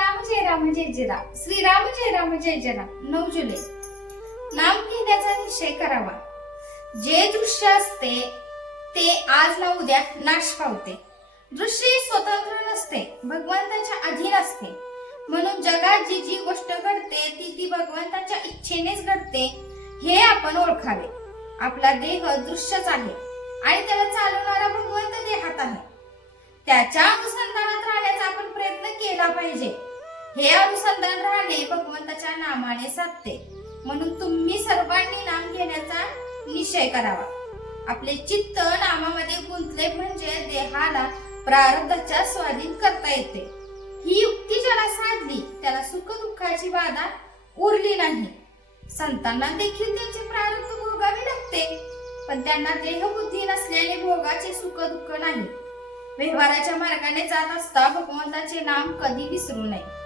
राम जय राम जय जय राम. श्रीराम जय राम जय जय राम. 9 जुलै. नाम घेण्याचा निश्चय करावा. जे दृश्य असते ते आज ना उद्या नाश पावते. दृश्य स्वतंत्र नसते, भगवंताच्या अधीन असते. म्हणून जगात जी जी गोष्ट घडते ती ती भगवंताच्या इच्छेनेच घडते हे आपण ओळखावे. आपला देह दृश्यच आहे आणि त्याला चालवणारा भगवंत देहात आहे. त्याच्या अनुसंधानात राहण्याचा आपण प्रयत्न केला पाहिजे. हे अनुसंधान राहणे भगवंताच्या नामाने साधते. म्हणून तुम्ही सर्वांनी नाम घेण्याचा निश्चय करावा. आपले चित्त नामामध्ये गुंतले म्हणजे देहाला प्रारब्धाच्या स्वाधीन करता येते. ही युक्ती ज्याला साधली त्याला सुख दुःखाची बाधा उरली नाही. संतांना देखील त्यांचे प्रारब्ध भोगावे लागते, पण त्यांना देहबुद्धी नसल्याने भोगाचे सुख दुःख नाही. व्यवहाराच्या मार्गाने जात असता भगवंताचे नाम कधी विसरू नये.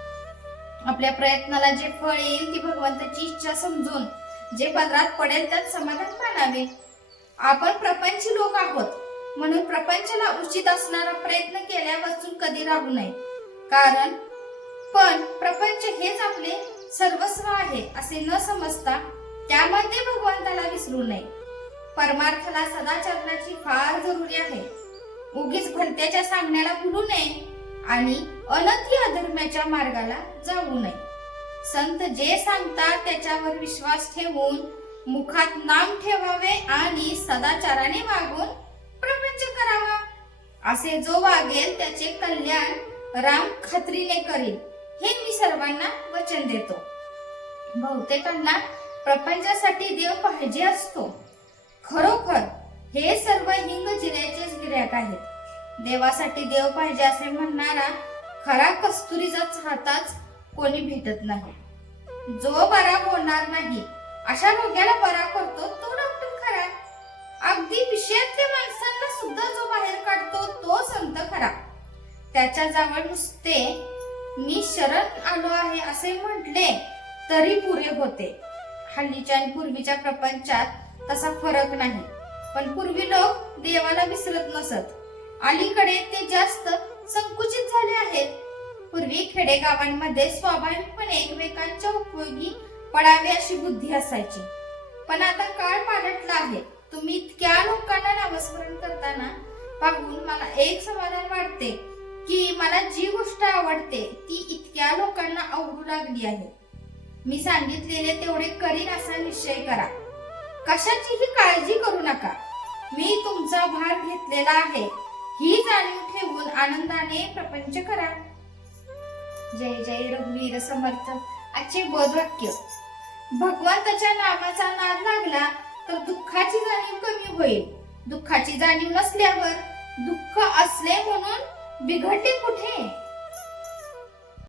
आपल्या प्रयत्नाला जे फळ येईल ती भगवंताची इच्छा समजून जे पदरात पडेल त्यात समाधान मानावे. आपण प्रपंची लोक आहोत, म्हणून प्रपंचाला उचित असणारा प्रयत्न केल्यापासून कधी राहू नये. पण प्रपंच हेच आपले सर्वस्व आहे असे न समजता त्यामध्ये भगवंताला विसरू नये. परमार्थाला सदाचरणाची फार जरुरी आहे. उगीच भलत्याच्या सांगण्याला भुलू नये आणि अनंती अधर्माच्या मार्गाला जाऊ नये. संत जे सांगतात त्याच्यावर विश्वास ठेवून मुखात नाम ठेवावे आणि सदाचाराने वागून प्रपंच करावा. असे जो वागेल त्याचे कल्याण राम खात्रीने करील हे मी सर्वांना वचन देतो. बहुतेकांना प्रपंचासाठी देव पाहिजे असतो. खरोखर हे सर्व हिंग जिऱ्याचेच गिऱ्हाईक आहेत. देवासाठी देव पाहिजे असे म्हणणारा खरा कस्तुरीचा हाताच कोणी भेटत नाही. जो बरा होणार नाही अशा रोग्याला बरा करतो तो डॉक्टर खरा. अगदी विषयातल्या माणसांना सुद्धा जो बाहेर काढतो तो संत खरा. त्याच्या जवळ नुसते मी शरण आलो आहे असे म्हटले तरी पुरे होते. हल्लीच्या आणि पूर्वीच्या प्रपंचात तसा फरक नाही. पण पूर्वी लोक देवाला विसरत नसत. अलीकडे ते जास्त संकुचित झाले आहेत. पूर्वी खेडेगावांमध्ये स्वाभाविकपणे एकमेकांच्या उपयोगी पडावे अशी बुद्धी असायची. पण आता काळ पालटला आहे. तुम्ही इतक्या लोकांना नामस्मरण करताना पाहून मला एक समाधान वाटते की मला जी गोष्ट आवडते ती इतक्या लोकांना आवडू लागली आहे. मी सांगितलेले तेवढे करीन असा निश्चय करा. कशाचीही काळजी करू नका. मी तुमचा भार घेतलेला आहे ही जाणीव ठेवून आनंदाने प्रपंच करा. जय जय रघुवीर समर्थ. आजचे बोधवाक्य. भगवंताच्या नामाचा नाद लागला तर दुःखाची जाणीव कमी होईल. दुःखाची जाणीव नसल्यावर दुःख असले म्हणून बिघडले कुठे.